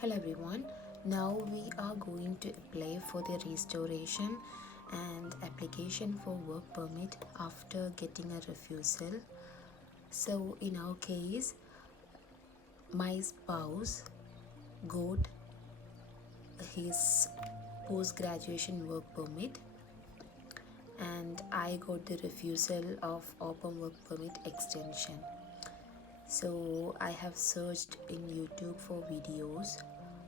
Hello everyone. Now we are going to apply for the restoration and application for work permit after getting a refusal. So in our case, my spouse got his post graduation work permit and I got the refusal of open work permit extension. So I have searched in YouTube for videos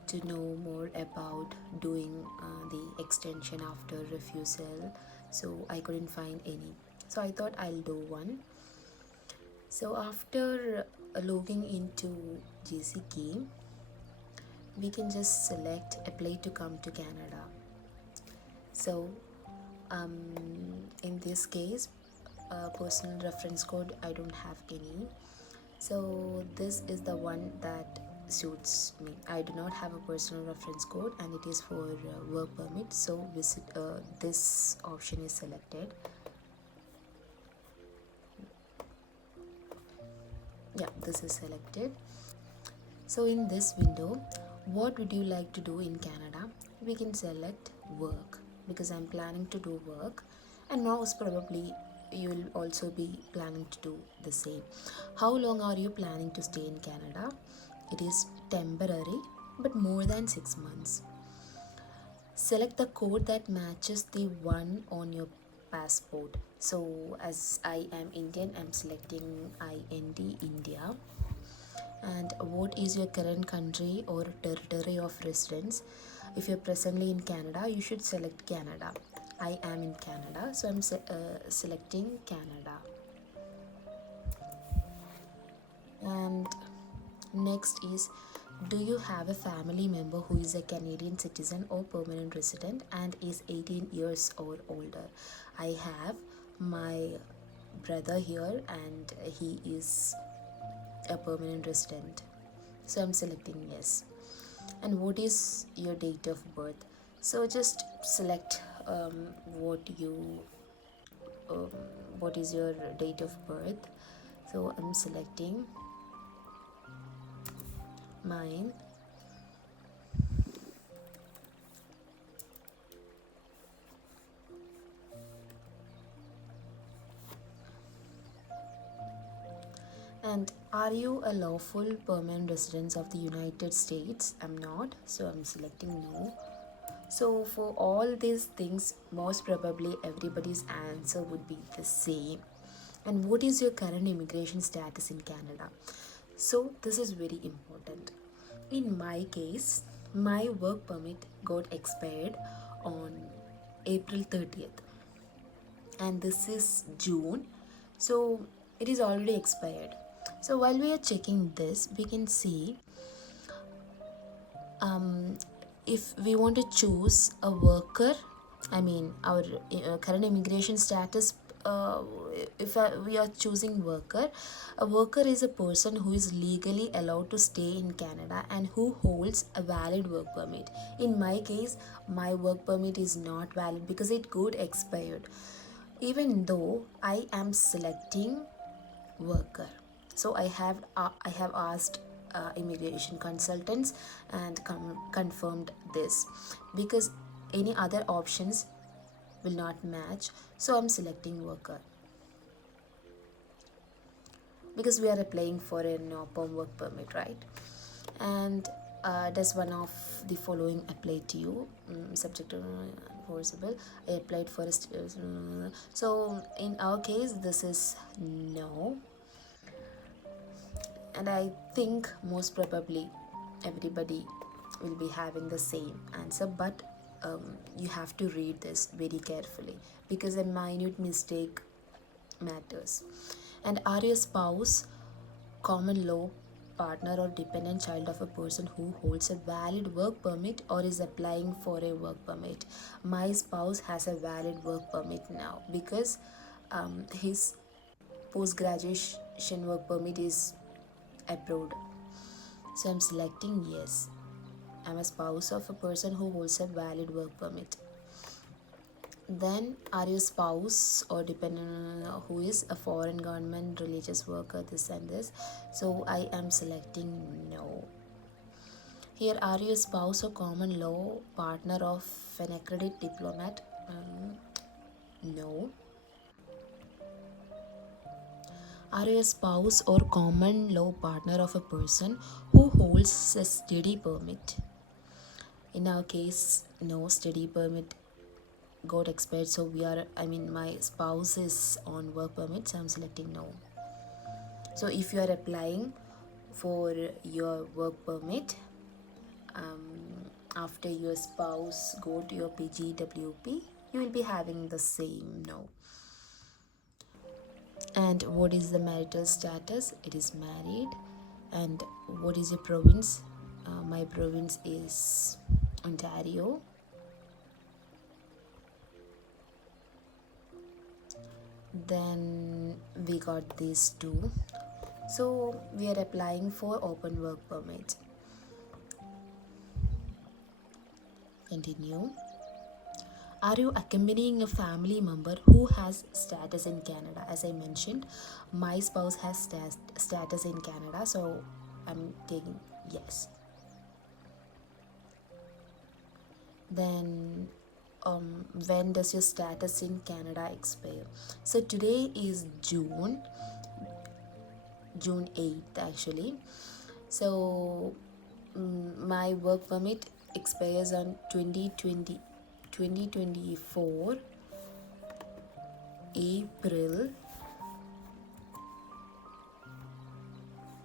to know more about doing the extension after refusal. So I couldn't find any. So I thought I'll do one. So after logging into GCK, we can just select apply to come to Canada. So in this case, personal reference code, I don't have any. So this is the one that suits me. I do not have a personal reference code and it is for work permit. So visit this option is selected. Yeah, this is selected. So in this window, what would you like to do in Canada? We can select work because I'm planning to do work, and most probably you will also be planning to do the same. How long are you planning to stay in Canada? It is temporary but more than 6 months. Select the code that matches the one on your passport. So as I am Indian, I'm selecting IND India. And what is your current country or territory of residence? If you're presently in Canada, you should select Canada. I am in Canada, so I'm selecting Canada. And next is, do you have a family member who is a Canadian citizen or permanent resident and is 18 years or older? I have my brother here and he is a permanent resident, so I'm selecting yes. And what is your date of birth? So just select what you what is your date of birth. So I'm selecting mine. And are you a lawful permanent resident of the United States? I'm not, so I'm selecting no. So for all these things, most probably everybody's answer would be the same. And what is your current immigration status in Canada? So this is very important. In my case, my work permit got expired on April 30th and this is June, so it is already expired. So while we are checking this, we can see if we want to choose a worker, I mean our current immigration status, if we are choosing worker, a worker is a person who is legally allowed to stay in Canada and who holds a valid work permit. In my case, my work permit is not valid because it got expired, even though I am selecting worker. So I have asked immigration consultants and confirmed this because any other options will not match, so I'm selecting worker because we are applying for an open work permit, right? And does one of the following apply to you? Subject to enforceable. I applied for a so in our case this is no, and I think most probably everybody will be having the same answer, but you have to read this very carefully because a minute mistake matters. And are your spouse common law partner or dependent child of a person who holds a valid work permit or is applying for a work permit? My spouse has a valid work permit now because his post graduation work permit is approved, so I'm selecting yes. I'm a spouse of a person who holds a valid work permit. Then are your spouse or dependent who is a foreign government religious worker, this and this? So I am selecting no. Here, are you a spouse or common law partner of an accredited diplomat? No. Are you a spouse or common law partner of a person who holds a study permit? In our case, no, study permit got expired, so my spouse is on work permit, so I'm selecting no. So if you are applying for your work permit, after your spouse go to your PGWP, you will be having the same no. And what is the marital status? It is married. And what is your province? My province is Ontario. Then we got these two. So we are applying for open work permit. Continue. Are you accompanying a family member who has status in Canada? As I mentioned, my spouse has status in Canada, so I'm taking yes. Then when does your status in Canada expire? So today is June 8th actually. So my work permit expires on 2024 April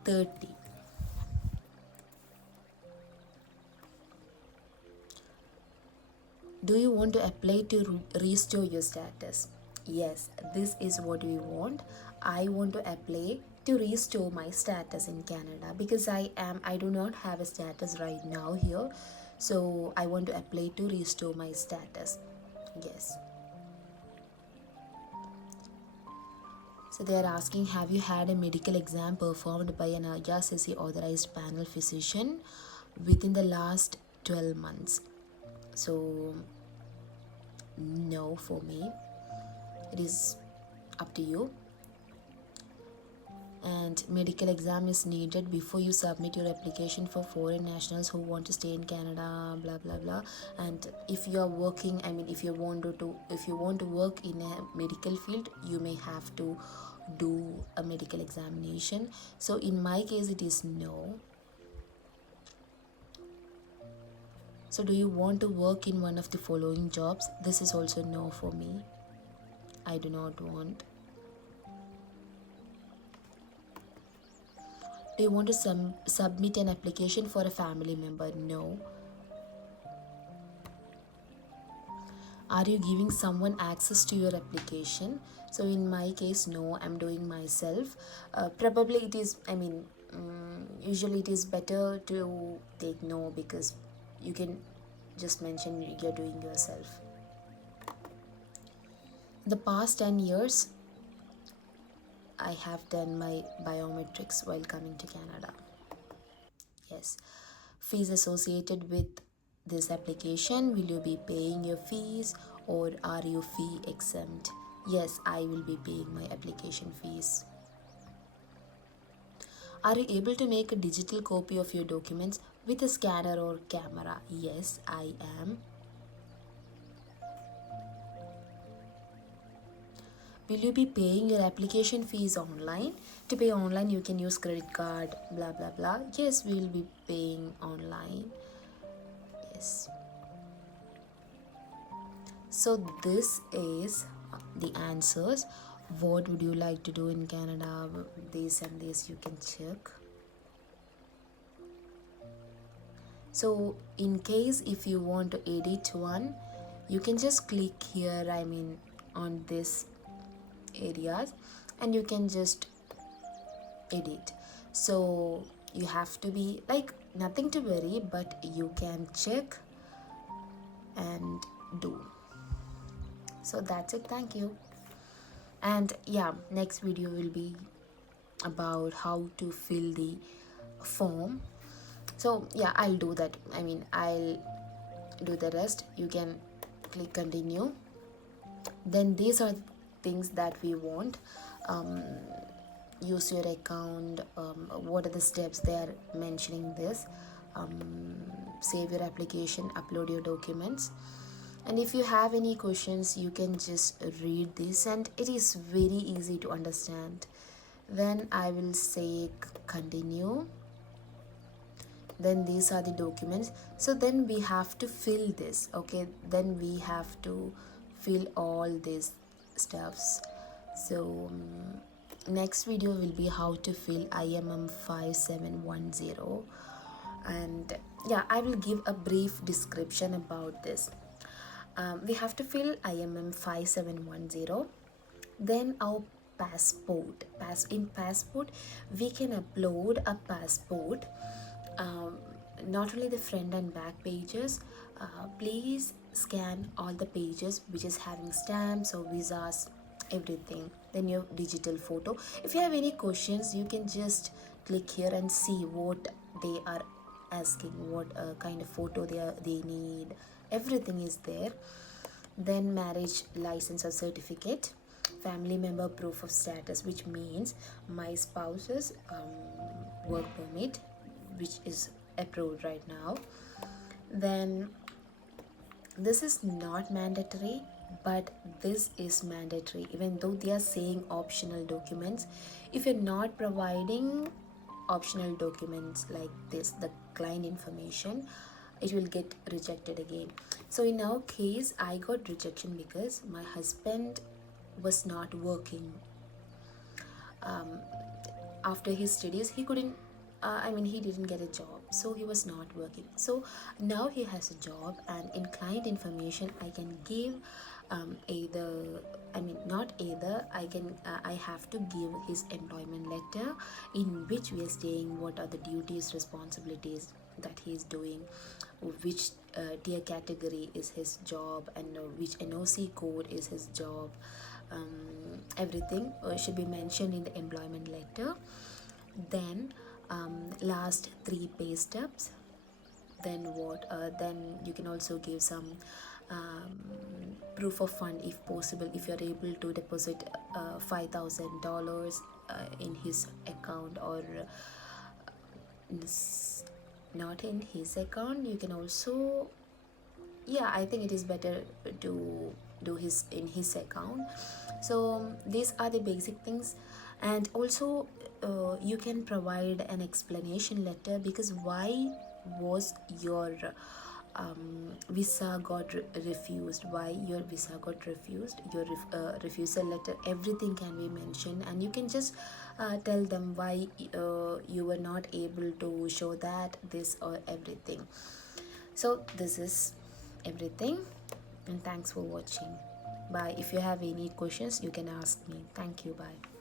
30. Do you want to apply to restore your status? Yes, this is what we want. I want to apply to restore my status in Canada because I do not have a status right now here. So I want to apply to restore my status. Yes. So they are asking, have you had a medical exam performed by an IRCC authorized panel physician within the last 12 months? So no for me. It is up to you. And medical exam is needed before you submit your application for foreign nationals who want to stay in Canada, blah blah blah. And if you are working, if you want to work in a medical field, you may have to do a medical examination. So in my case it is no. So do you want to work in one of the following jobs? This is also no for me. I do not want. Do you want to submit an application for a family member? No. Are you giving someone access to your application? So in my case, no, I'm doing myself. Probably it is, usually it is better to take no because you can just mention you're doing yourself. The past 10 years, I have done my biometrics while coming to Canada. Yes. Fees associated with this application. Will you be paying your fees or are you fee exempt? Yes, I will be paying my application fees. Are you able to make a digital copy of your documents with a scanner or camera? Yes, I am. Will you be paying your application fees online? To pay online, you can use credit card, blah blah blah. Yes, we will be paying online. Yes. So this is the answers. What would you like to do in Canada? This and this you can check. So in case if you want to edit one, you can just click here, on this areas, and you can just edit. So you have to be like nothing to worry, but you can check and do. So that's it. Thank you. And yeah, next video will be about how to fill the form. So yeah, I'll do that. I'll do the rest. You can click continue. Then these are things that we want. Use your account. What are the steps they are mentioning this? save your application, upload your documents. And if you have any questions, you can just read this, and it is very easy to understand. Then I will say continue. Then these are the documents. So then we have to fill this. Okay, then we have to fill all these stuffs. So next video will be how to fill IMM 5710. And yeah, I will give a brief description about this. We have to fill IMM 5710. Then our passport. In passport, we can upload a passport. um, Not only the front and back pages. Please scan all the pages which is having stamps or visas, everything. Then your digital photo. If you have any questions, you can just click here and see what they are asking, what kind of photo they need. Everything is there. Then marriage license or certificate, family member proof of status, which means my spouse's work permit, which is approved right now. Then this is not mandatory, but this is mandatory, even though they are saying optional documents. If you're not providing optional documents like this, the client information, it will get rejected again. So in our case, I got rejection because my husband was not working. After his studies, he couldn't, he didn't get a job, so he was not working. So now he has a job, and in client information I can give either, not either, I have to give his employment letter, in which we are saying what are the duties, responsibilities that he is doing, which tier category is his job, and which NOC code is his job. Everything should be mentioned in the employment letter. Then last 3 pay stubs. Then what, then you can also give some proof of fund if possible, if you're able to deposit $5,000 in his account, or not in his account. You can also, yeah, I think it is better to do his in his account. So these are the basic things. And also you can provide an explanation letter, because why was your visa got refused, why your visa got refused, your refusal letter, everything can be mentioned. And you can just tell them why you were not able to show that, this or everything. So this is everything, and thanks for watching. Bye. If you have any questions, you can ask me. Thank you. Bye.